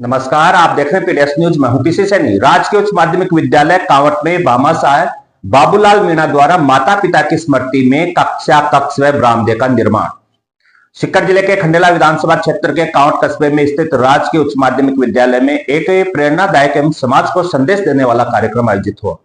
नमस्कार, आप देख रहे हैं पीडीएस न्यूज। मैं हूं किसी सैनी। राजकीय उच्च माध्यमिक विद्यालय कांवट में भामा साहब बाबूलाल मीणा द्वारा माता पिता की स्मृति में कक्षा कक्ष व बरामदे का निर्माण। सीकर जिले के खंडेला विधानसभा क्षेत्र के कांवट कस्बे में स्थित राजकीय उच्च माध्यमिक विद्यालय में एक प्रेरणादायक एवं समाज को संदेश देने वाला कार्यक्रम आयोजित हुआ।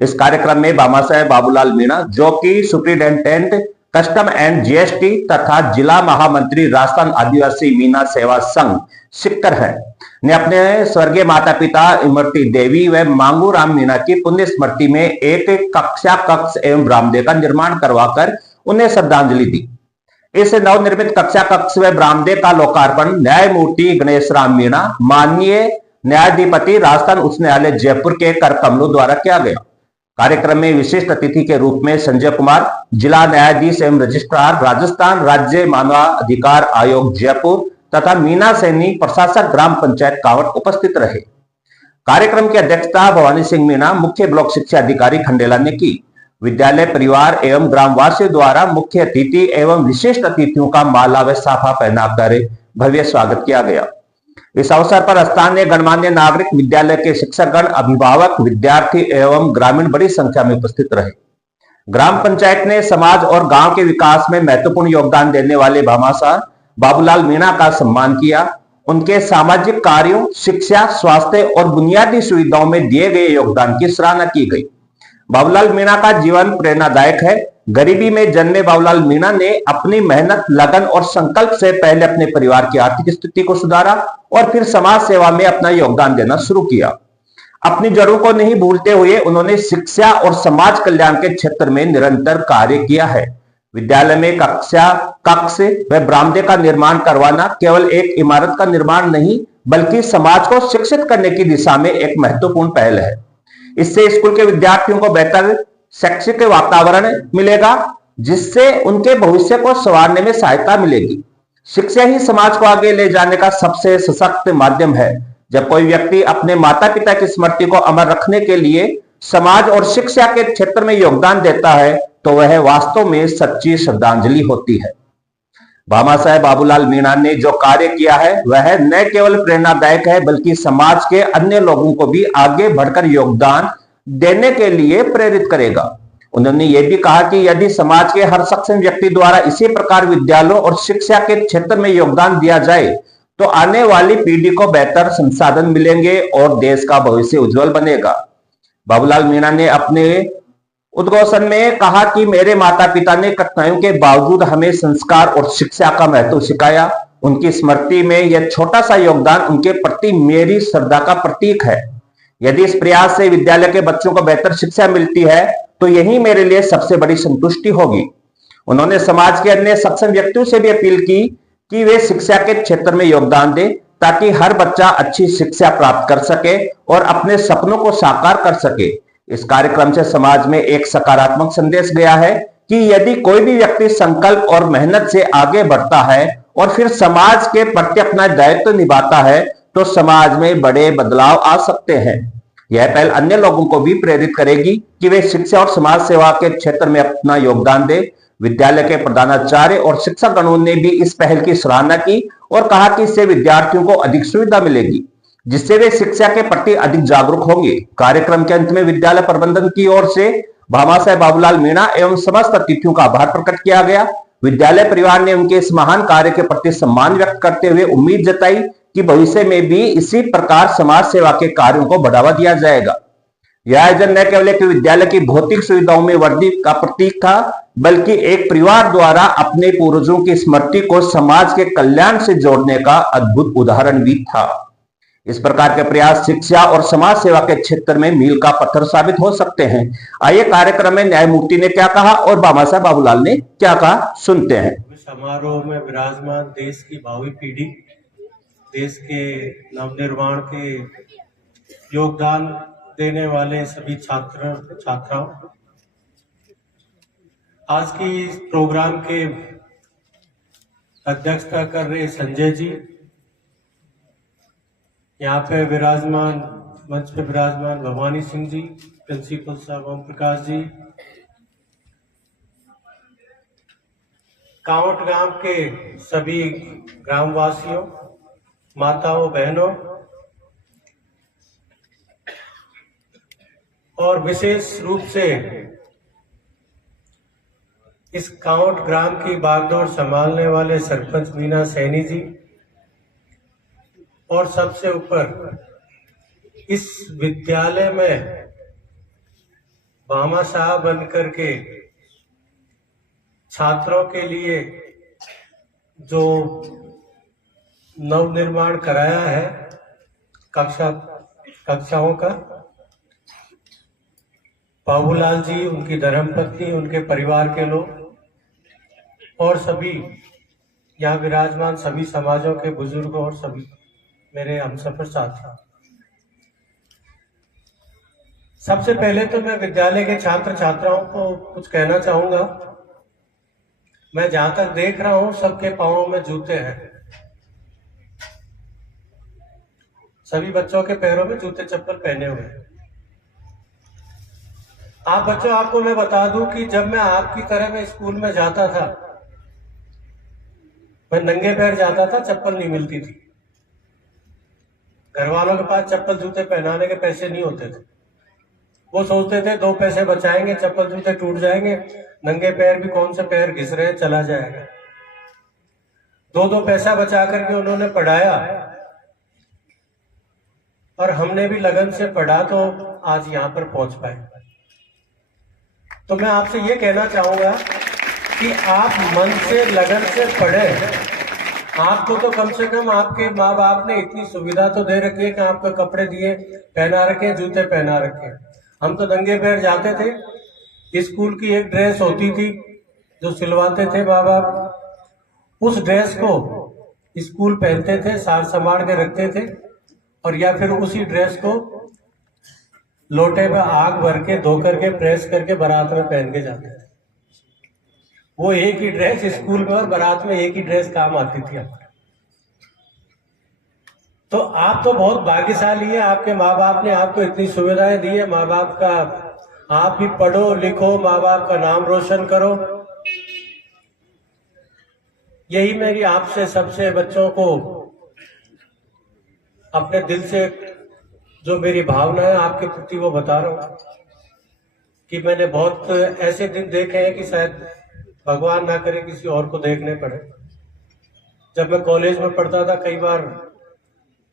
इस कार्यक्रम में भामा साहब बाबूलाल मीणा, जो कि सुप्रिंटेंडेंट कस्टम एंड जीएसटी तथा जिला महामंत्री राजस्थान आदिवासी मीना सेवा संघ सीकर है, ने अपने स्वर्गीय माता पिता इमरती देवी व मांगू राम मीणा की पुण्य स्मृति में एक कक्षा कक्ष एवं बरामदे का निर्माण करवाकर उन्हें श्रद्धांजलि दी। इस नवनिर्मित कक्षा कक्ष व बरामदे का लोकार्पण न्यायमूर्ति गणेश राम मीणा, माननीय न्यायाधिपति राजस्थान उच्च न्यायालय जयपुर के कर कमलों द्वारा किया गया। कार्यक्रम में विशिष्ट अतिथि के रूप में संजय कुमार, जिला न्यायाधीश एवं रजिस्ट्रार राजस्थान राज्य मानवाधिकार आयोग जयपुर तथा मीना सैनी, प्रशासक ग्राम पंचायत कांवट उपस्थित रहे। कार्यक्रम की अध्यक्षता भवानी सिंह मीणा, मुख्य ब्लॉक शिक्षा अधिकारी खंडेला ने की। विद्यालय परिवार एवं ग्रामवासियों द्वारा मुख्य अतिथि एवं विशिष्ट अतिथियों का माला व साफा पहनाकर भव्य स्वागत किया गया। इस अवसर पर स्थानीय गणमान्य नागरिक, विद्यालय के शिक्षकगण, अभिभावक, विद्यार्थी एवं ग्रामीण बड़ी संख्या में उपस्थित रहे। ग्राम पंचायत ने समाज और गांव के विकास में महत्वपूर्ण योगदान देने वाले भामा साहब बाबूलाल मीणा का सम्मान किया। उनके सामाजिक कार्यों, शिक्षा, स्वास्थ्य और बुनियादी सुविधाओं में दिए गए योगदान की सराहना की गई। बाबूलाल मीणा का जीवन प्रेरणादायक है। गरीबी में जन्मे बाबूलाल मीणा ने अपनी मेहनत, लगन और संकल्प से पहले अपने परिवार की आर्थिक स्थिति को सुधारा और फिर समाज सेवा में अपना योगदान देना शुरू किया। अपनी जड़ों को नहीं भूलते हुए उन्होंने शिक्षा और समाज कल्याण के क्षेत्र में निरंतर कार्य किया है। विद्यालय में कक्षा कक्ष व बरामदे का निर्माण करवाना केवल एक इमारत का निर्माण नहीं, बल्कि समाज को शिक्षित करने की दिशा में एक महत्वपूर्ण पहल है। इससे स्कूल के विद्यार्थियों को बेहतर शैक्षिक वातावरण मिलेगा, जिससे उनके भविष्य को संवारने में सहायता मिलेगी। शिक्षा ही समाज को आगे ले जाने का सबसे सशक्त माध्यम है। जब कोई व्यक्ति अपने माता पिता की स्मृति को अमर रखने के लिए समाज और शिक्षा के क्षेत्र में योगदान देता है, तो वह वास्तव में सच्ची श्रद्धांजलि होती है। भामा साहब बाबूलाल मीणा ने जो कार्य किया है वह न केवल प्रेरणादायक है, बल्कि समाज के अन्य लोगों को भी आगे बढ़कर योगदान देने के लिए प्रेरित करेगा। उन्होंने यह भी कहा कि यदि समाज के हर सक्षम व्यक्ति द्वारा इसी प्रकार विद्यालयों और शिक्षा के क्षेत्र में योगदान दिया जाए, तो आने वाली पीढ़ी को बेहतर संसाधन मिलेंगे और देश का भविष्य उज्जवल बनेगा। बाबूलाल मीणा ने अपने उद्घोषण में कहा कि मेरे माता पिता ने कठिनाइयों के बावजूद हमें संस्कार और शिक्षा का महत्व सिखाया। उनकी स्मृति में यह छोटा सा योगदान उनके प्रति मेरी श्रद्धा का प्रतीक है। यदि इस प्रयास से विद्यालय के बच्चों को बेहतर शिक्षा मिलती है, तो यही मेरे लिए सबसे बड़ी संतुष्टि होगी। उन्होंने समाज के अन्य सक्षम व्यक्तियों से भी अपील की कि वे शिक्षा के क्षेत्र में योगदान दें, ताकि हर बच्चा अच्छी शिक्षा प्राप्त कर सके और अपने सपनों को साकार कर सके। इस कार्यक्रम से समाज में एक सकारात्मक संदेश गया है कि यदि कोई भी व्यक्ति संकल्प और मेहनत से आगे बढ़ता है और फिर समाज के प्रति अपना दायित्व निभाता है, तो समाज में बड़े बदलाव आ सकते हैं। यह पहल अन्य लोगों को भी प्रेरित करेगी कि वे शिक्षा और समाज सेवा के क्षेत्र में अपना योगदान दें। विद्यालय के प्रधानाचार्य और शिक्षकगणों ने भी इस पहल की सराहना की और कहा कि इससे विद्यार्थियों को अधिक सुविधा मिलेगी, जिससे वे शिक्षा के प्रति अधिक जागरूक होंगे। कार्यक्रम के अंत में विद्यालय प्रबंधन की ओर से भामा साहब बाबूलाल मीणा एवं समस्त अतिथियों का आभार प्रकट किया गया। विद्यालय परिवार ने उनके इस महान कार्य के प्रति सम्मान व्यक्त करते हुए उम्मीद जताई कि भविष्य में भी इसी प्रकार समाज सेवा के कार्यों को बढ़ावा दिया जाएगा। यह आयोजन न केवल एक विद्यालय की भौतिक सुविधाओं में वृद्धि का प्रतीक था, बल्कि एक परिवार द्वारा अपने पूर्वजों की स्मृति को समाज के कल्याण से जोड़ने का अद्भुत उदाहरण भी था। इस प्रकार के प्रयास शिक्षा और समाज सेवा के क्षेत्र में मील का पत्थर साबित हो सकते हैं। आइए कार्यक्रम में न्यायमूर्ति ने क्या कहा और भामा साहब बाबूलाल ने क्या कहा, सुनते हैं। समारोह में विराजमान देश की भावी पीढ़ी, देश के नवनिर्माण के योगदान देने वाले सभी छात्राओं, आज की प्रोग्राम के अध्यक्षता कर रहे संजय जी, यहाँ पे विराजमान, मंच पे विराजमान भवानी सिंह जी, प्रिंसिपल साहब ओम प्रकाश जी, कांवट गांव के सभी ग्रामवासियों, माताओं, बहनों और विशेष रूप से इस कांवट ग्राम की बागडोर संभालने वाले सरपंच मीना सैनी जी, और सबसे ऊपर इस विद्यालय में भामाशाह बनकर के छात्रों के लिए जो नवनिर्माण कराया है कक्षाओं का, बाबूलाल जी, उनकी धर्मपत्नी, उनके परिवार के लोग और सभी यहाँ विराजमान सभी समाजों के बुजुर्ग और सभी मेरे हमसफर साथी, सबसे पहले तो मैं विद्यालय के छात्र छात्राओं को कुछ कहना चाहूंगा। मैं जहां तक देख रहा हूं सबके पांवों में जूते हैं, सभी बच्चों के पैरों में जूते चप्पल पहने हुए हैं। आप बच्चों, आपको मैं बता दूं कि जब मैं आपकी तरह में स्कूल में जाता था, मैं नंगे पैर जाता था, चप्पल नहीं मिलती थी। घर वालों के पास चप्पल जूते पहनाने के पैसे नहीं होते थे। वो सोचते थे 2 पैसे बचाएंगे, चप्पल जूते टूट जाएंगे, नंगे पैर भी कौन से पैर घिस रहे, चला जाएगा। 2 पैसा बचा करके उन्होंने पढ़ाया और हमने भी लगन से पढ़ा तो आज यहां पर पहुंच पाए। तो मैं आपसे ये कहना चाहूंगा कि आप मन से लगन से पढ़े। आपको तो कम से कम आपके माँ बाप ने इतनी सुविधा तो दे रखी है कि आपको कपड़े दिए, पहना रखे, जूते पहना रखे। हम तो नंगे पैर जाते थे। स्कूल की एक ड्रेस होती थी जो सिलवाते थे माँ बाप, उस ड्रेस को स्कूल पहनते थे, सार संभाल के रखते थे, और या फिर उसी ड्रेस को लोटे में आग भर के धो करके प्रेस करके बारात में पहन के जाते थे। वो एक ही ड्रेस स्कूल में और बारात में एक ही ड्रेस काम आती थी हमारे। तो आप तो बहुत भाग्यशाली है, आपके माँ बाप ने आपको इतनी सुविधाएं दी है। माँ बाप का, आप भी पढ़ो लिखो, माँ बाप का नाम रोशन करो। यही मेरी आपसे सबसे बच्चों को अपने दिल से जो मेरी भावना है आपके प्रति वो बता रहा हूं कि मैंने बहुत ऐसे दिन देखे हैं कि शायद भगवान ना करे किसी और को देखने पड़े। जब मैं कॉलेज में पढ़ता था, कई बार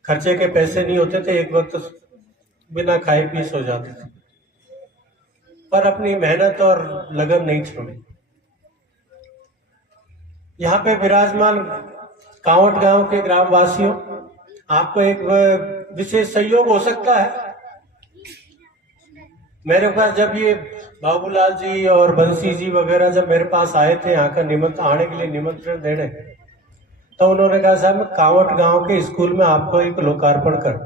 खर्चे के पैसे नहीं होते थे, एक वक्त बिना खाए पी सो जाते थे, पर अपनी मेहनत और लगन नहीं छोड़ी। यहाँ पे विराजमान कांवट गांव के ग्रामवासियों, आपको एक विशेष सहयोग हो सकता है। मेरे पास जब ये बाबूलाल जी और बंसी जी वगैरह जब मेरे पास आए थे यहाँ का आने के लिए निमंत्रण देने, तो उन्होंने कहा साहब मैं कांवट गांव के स्कूल में आपको एक लोकार्पण कर।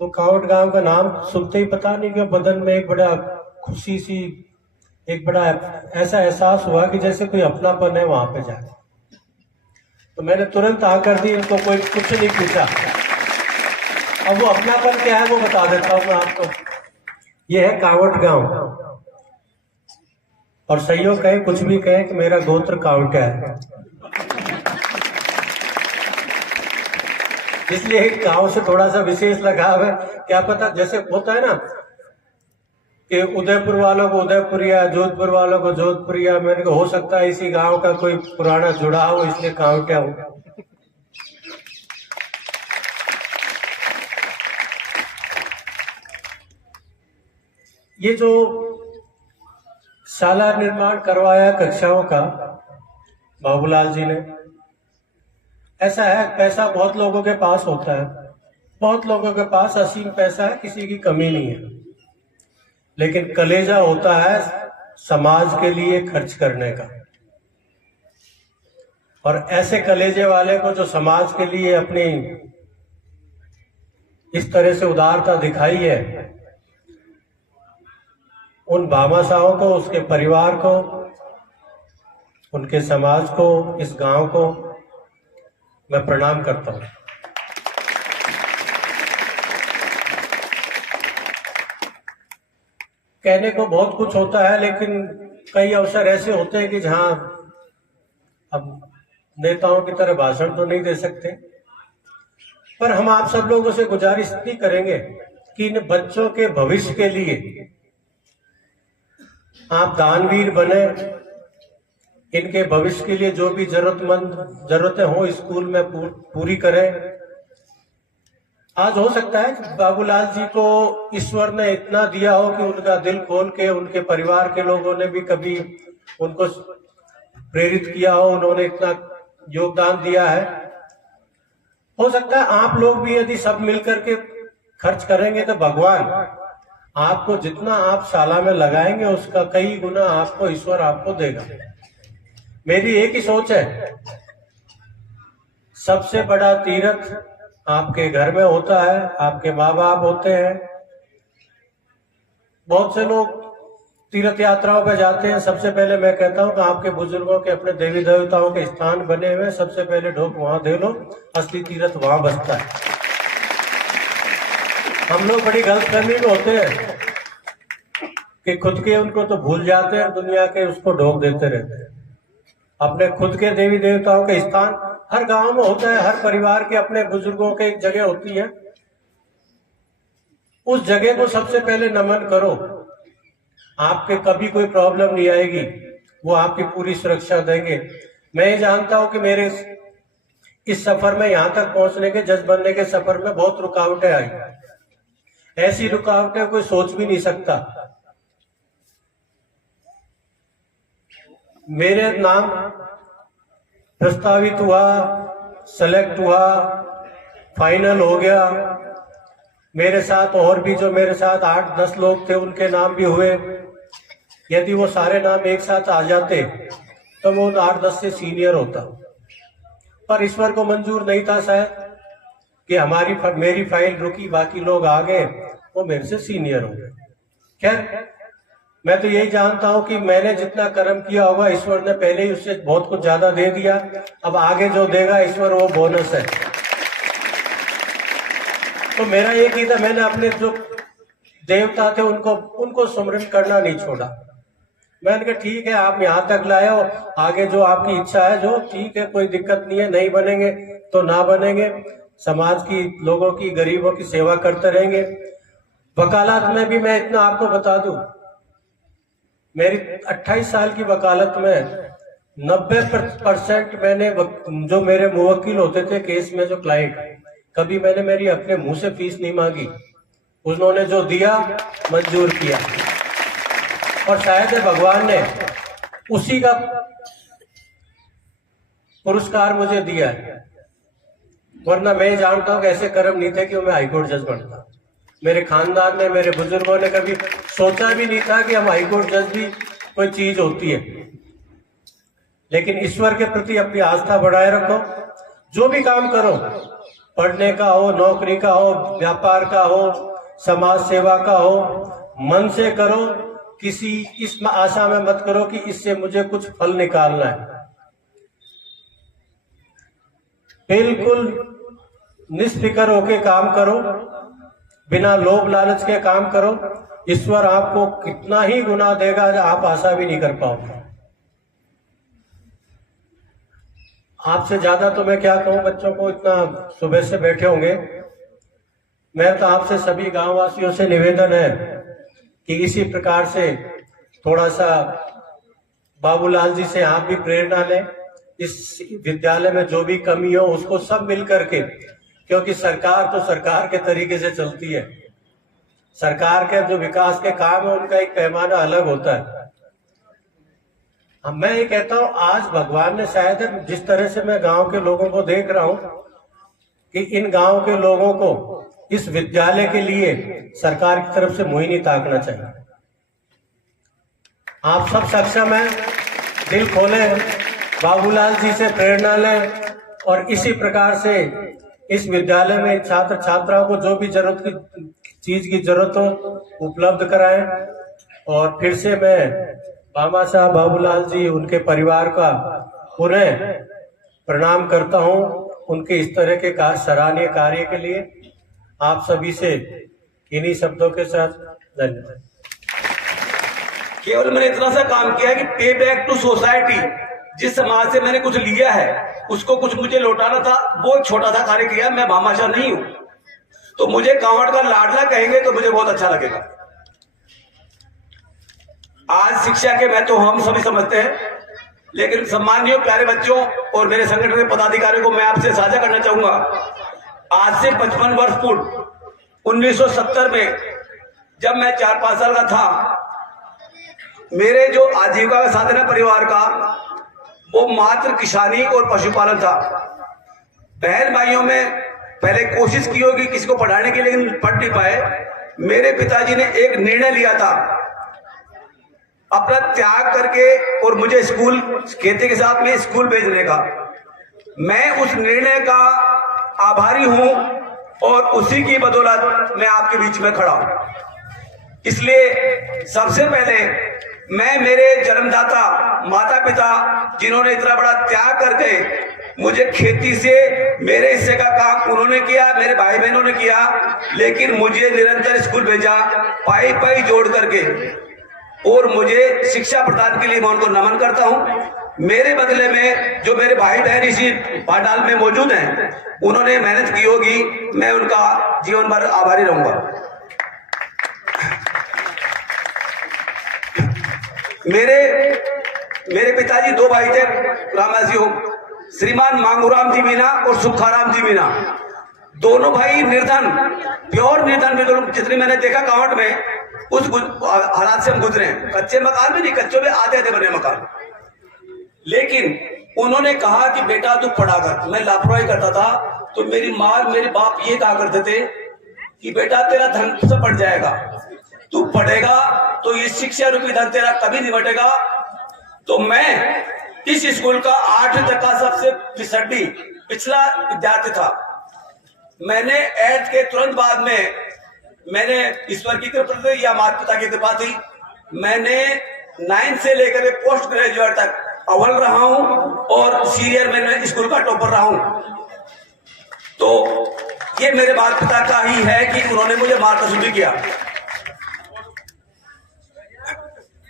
तो कांवट गांव का नाम सुनते ही पता नहीं क्यों बदन में एक बड़ा खुशी सी, एक बड़ा ऐसा एहसास हुआ कि जैसे कोई अपनापन है वहां पे जाके। तो मैंने तुरंत आकर दी, इनको कोई कुछ नहीं पूछा। अब वो अपनापन क्या है वो बता देता हूं मैं आपको। ये है कांवट गांव, और सईयो कहे कुछ भी कहे कि मेरा गोत्र कांवट है, इसलिए गांव से थोड़ा सा विशेष लगाव है। क्या पता, जैसे होता है ना कि उदयपुर वालों को उदयपुरिया, जोधपुर वालों को जोधपुरिया, मैंने कहा हो सकता है इसी गांव का कोई पुराना जुड़ा हो, इसलिए कांवटिया हो। ये जो शाला निर्माण करवाया कक्षाओं का बाबूलाल जी ने, ऐसा है पैसा बहुत लोगों के पास होता है, बहुत लोगों के पास असीम पैसा है, किसी की कमी नहीं है, लेकिन कलेजा होता है समाज के लिए खर्च करने का। और ऐसे कलेजे वाले को जो समाज के लिए अपनी इस तरह से उदारता दिखाई है, उन भामाशाहों को, उसके परिवार को, उनके समाज को, इस गांव को मैं प्रणाम करता हूं। कहने को बहुत कुछ होता है, लेकिन कई अवसर ऐसे होते हैं कि जहां अब नेताओं की तरह भाषण तो नहीं दे सकते, पर हम आप सब लोगों से गुजारिश नहीं करेंगे कि इन बच्चों के भविष्य के लिए आप दानवीर बने, इनके भविष्य के लिए जो भी जरूरतें हो स्कूल में पूरी करें। आज हो सकता है कि बाबूलाल जी को ईश्वर ने इतना दिया हो कि उनका दिल खोल के उनके परिवार के लोगों ने भी कभी उनको प्रेरित किया हो, उन्होंने इतना योगदान दिया है। हो सकता है आप लोग भी यदि सब मिलकर के खर्च करेंगे तो भगवान आपको जितना आप साला में लगाएंगे उसका कई गुना आपको ईश्वर आपको देगा। मेरी एक ही सोच है, सबसे बड़ा तीर्थ आपके घर में होता है, आपके माँ बाप होते हैं। बहुत से लोग तीर्थ यात्राओं पे जाते हैं। सबसे पहले मैं कहता हूं कि आपके बुजुर्गों के अपने देवी देवताओं के स्थान बने हुए, सबसे पहले ढोक वहां दे लो, असली तीर्थ वहां बसता है। हम लोग बड़ी गलतफहमी में होते हैं कि खुद के उनको तो भूल जाते हैं, दुनिया के उसको ढोक देते रहते हैं। अपने खुद के देवी देवताओं के स्थान हर गांव में होता है, हर परिवार के अपने बुजुर्गों के एक जगह होती है। उस जगह को सबसे पहले नमन करो, आपके कभी कोई प्रॉब्लम नहीं आएगी, वो आपकी पूरी सुरक्षा देंगे। मैं ये जानता हूं कि मेरे इस सफर में यहां तक पहुंचने के, जज बनने के सफर में बहुत रुकावटें आई। ऐसी रुकावटें कोई सोच भी नहीं सकता। मेरे नाम प्रस्तावित हुआ, सेलेक्ट हुआ, फाइनल हो गया। मेरे साथ और भी जो मेरे साथ 8-10 लोग थे उनके नाम भी हुए। यदि वो सारे नाम एक साथ आ जाते तो वो 8-10 से सीनियर होता, पर ईश्वर को मंजूर नहीं था शायद कि मेरी फाइल रुकी, बाकी लोग आ गए, वो मेरे से सीनियर हो गए। खैर, मैं तो यही जानता हूं कि मैंने जितना कर्म किया होगा ईश्वर ने पहले ही उससे बहुत कुछ ज्यादा दे दिया। अब आगे जो देगा ईश्वर वो बोनस है। तो मेरा ये की था, मैंने अपने जो देवता थे उनको सुमरन करना नहीं छोड़ा। मैंने कहा ठीक है, आप यहाँ तक लाए हो, आगे जो आपकी इच्छा है जो ठीक है, कोई दिक्कत नहीं है, नहीं बनेंगे तो ना बनेंगे, समाज की, लोगों की, गरीबों की सेवा करते रहेंगे। वकालत में भी मैं इतना आपको बता दूं, मेरी 28 साल की वकालत में 90% मैंने जो मेरे मुवक्किल होते थे केस में, जो क्लाइंट, कभी मैंने मेरी अपने मुंह से फीस नहीं मांगी। उन्होंने जो दिया मंजूर किया, और शायद भगवान ने उसी का पुरस्कार मुझे दिया है। वरना मैं जानता हूं कि ऐसे कर्म नहीं थे कि मैं हाईकोर्ट जज बनता। मेरे खानदान में मेरे बुजुर्गों ने कभी सोचा भी नहीं था कि हम हाईकोर्ट जज भी कोई चीज होती है। लेकिन ईश्वर के प्रति अपनी आस्था बढ़ाए रखो। जो भी काम करो, पढ़ने का हो, नौकरी का हो, व्यापार का हो, समाज सेवा का हो, मन से करो। किसी इस आशा में मत करो कि इससे मुझे कुछ फल निकालना है। बिल्कुल निष्फिक्र होके काम करो, बिना लोभ लालच के काम करो। ईश्वर आपको कितना ही गुना देगा आप आशा भी नहीं कर पाओगे। आपसे ज्यादा तो मैं क्या कहूं, बच्चों को इतना सुबह से बैठे होंगे। मैं तो आपसे सभी गांव वासियों से निवेदन है कि इसी प्रकार से थोड़ा सा बाबूलाल जी से आप भी प्रेरणा लें। इस विद्यालय में जो भी कमी हो उसको सब मिल करके, क्योंकि सरकार तो सरकार के तरीके से चलती है। सरकार के जो विकास के काम है उनका एक पैमाना अलग होता है। मैं ये कहता हूं, आज भगवान ने शायद, जिस तरह से मैं गांव के लोगों को देख रहा हूं, कि इन गांव के लोगों को इस विद्यालय के लिए सरकार की तरफ से मुंह नहीं ताकना चाहिए। आप सब सक्षम हैं, दिल खोलें, बाबूलाल जी से प्रेरणा लें, और इसी प्रकार से इस विद्यालय में छात्र छात्राओं को जो भी जरूरत की चीज की जरूरत हो उपलब्ध कराएं। और फिर से मैं बाबा साहब बाबूलाल जी, उनके परिवार का पुनः प्रणाम करता हूं, उनके इस तरह के सराहनीय कार्य के लिए। आप सभी से इन्हीं शब्दों के साथ धन्यवाद। केवल मैंने इतना सा काम किया है कि पे बैक टू सोसाइटी, जिस समाज से मैंने कुछ लिया है उसको कुछ मुझे लौटाना था, वो एक छोटा सा कार्य किया। मैं भामाशाह नहीं हूं, तो मुझे कांवड़ का लाडला कहेंगे तो मुझे बहुत अच्छा लगेगा। आज शिक्षा के महत्व हम सभी समझते हैं, लेकिन सम्मानियों प्यारे बच्चों और मेरे संगठन के पदाधिकारियों को मैं आपसे साझा करना चाहूंगा। आज से 55 वर्ष पूर्व 1970 में जब मैं 4-5 साल का था, मेरे जो आजीविका का साधन है परिवार का, वो मात्र किसानी और पशुपालन था। बहन भाइयों में पहले कोशिश की होगी किसी को पढ़ाने के लिए, लेकिन पढ़ नहीं पाए। मेरे पिताजी ने एक निर्णय लिया था अपना त्याग करके और मुझे स्कूल खेती के साथ में स्कूल भेजने का। मैं उस निर्णय का आभारी हूं और उसी की बदौलत मैं आपके बीच में खड़ा हूं। इसलिए सबसे पहले मैं मेरे जन्मदाता माता पिता जिन्होंने इतना बड़ा त्याग करके मुझे खेती से मेरे हिस्से का काम उन्होंने किया, मेरे भाई बहनों ने किया, लेकिन मुझे निरंतर स्कूल भेजा पाई पाई जोड़ करके, और मुझे शिक्षा प्रदान के लिए मैं उनको नमन करता हूं। मेरे बदले में जो मेरे भाई बहन इसी पाठशाल में मौजूद हैं, उन्होंने मेहनत की होगी, मैं उनका जीवन भर आभारी रहूंगा। मेरे पिताजी 2 भाई थे रामदासियों, श्रीमान मांगूराम जी मीना और सुखाराम जी मीना। दोनों भाई निर्धन, प्योर निर्धन, जितने मैंने देखा कांवड़ में उस हालात से हम गुजरे हैं। कच्चे मकान भी नहीं, कच्चों में आधे बने मकान। लेकिन उन्होंने कहा कि बेटा तू पढ़ा कर। मैं लापरवाही करता था, तो मेरी माँ मेरे बाप ये कहा करते थे कि बेटा तेरा धन से बढ़ जाएगा, तू पढ़ेगा तो ये शिक्षा रूपी धन तेरा कभी नहीं बटेगा। तो मैं इस स्कूल का 8वीं तक का सबसे पिछला विद्यार्थी था। मैंने 8th के तुरंत बाद में मैंने ईश्वर की कृपा थी या माता पिता की कृपा थी, मैंने 9th से लेकर पोस्ट ग्रेजुएट तक अव्वल रहा हूं और सीनियर में स्कूल का टॉपर रहा हूं। तो ये मेरे माता पिता का ही है कि उन्होंने मुझे मार्गदर्शन भी किया।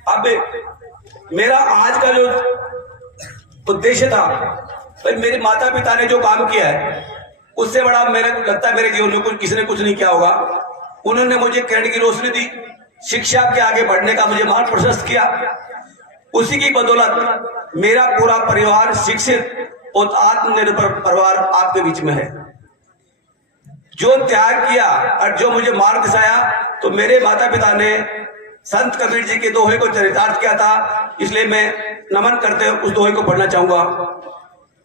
अब मेरा आज का जो उद्देश्य था, भाई मेरे माता पिता ने जो काम किया है उससे बड़ा मेरे को लगता है मेरे जीवन में कुछ किसी ने कुछ नहीं किया होगा। उन्होंने मुझे किरण की रोशनी दी, शिक्षा के आगे बढ़ने का मुझे मार्ग प्रशस्त किया। उसी की बदौलत मेरा पूरा परिवार शिक्षित और आत्मनिर्भर परिवार आपके बीच में है। जो त्याग किया और जो मुझे मार्ग दिखाया, तो मेरे माता पिता ने संत कबीर जी के दोहे को चरितार्थ किया था, इसलिए मैं नमन करते हुए उस दोहे को पढ़ना चाहूंगा।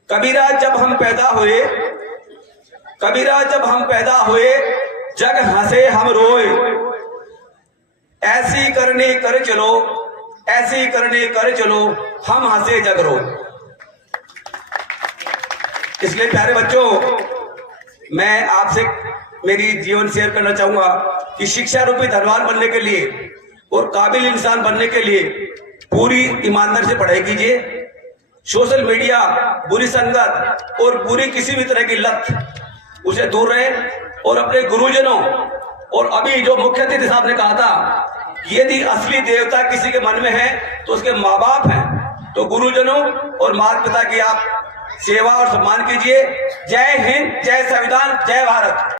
कबीरा जब हम पैदा हुए, कबीरा जब हम पैदा हुए, जग हंसे हम रोए, ऐसी करनी कर चलो, ऐसी करनी कर चलो, हम हंसे जग रोए। इसलिए प्यारे बच्चों, मैं आपसे मेरी जीवन शेयर करना चाहूंगा कि शिक्षा रूपी धनवान बनने के लिए और काबिल इंसान बनने के लिए पूरी ईमानदारी से पढ़ाई कीजिए। सोशल मीडिया, बुरी संगत और बुरी किसी भी तरह की लत उसे दूर रहे, और अपने गुरुजनों, और अभी जो मुख्य अतिथि साहब ने कहा था, यदि असली देवता किसी के मन में है तो उसके माँ बाप हैं। तो गुरुजनों और माता पिता की आप सेवा और सम्मान कीजिए। जय हिंद, जय संविधान, जय भारत।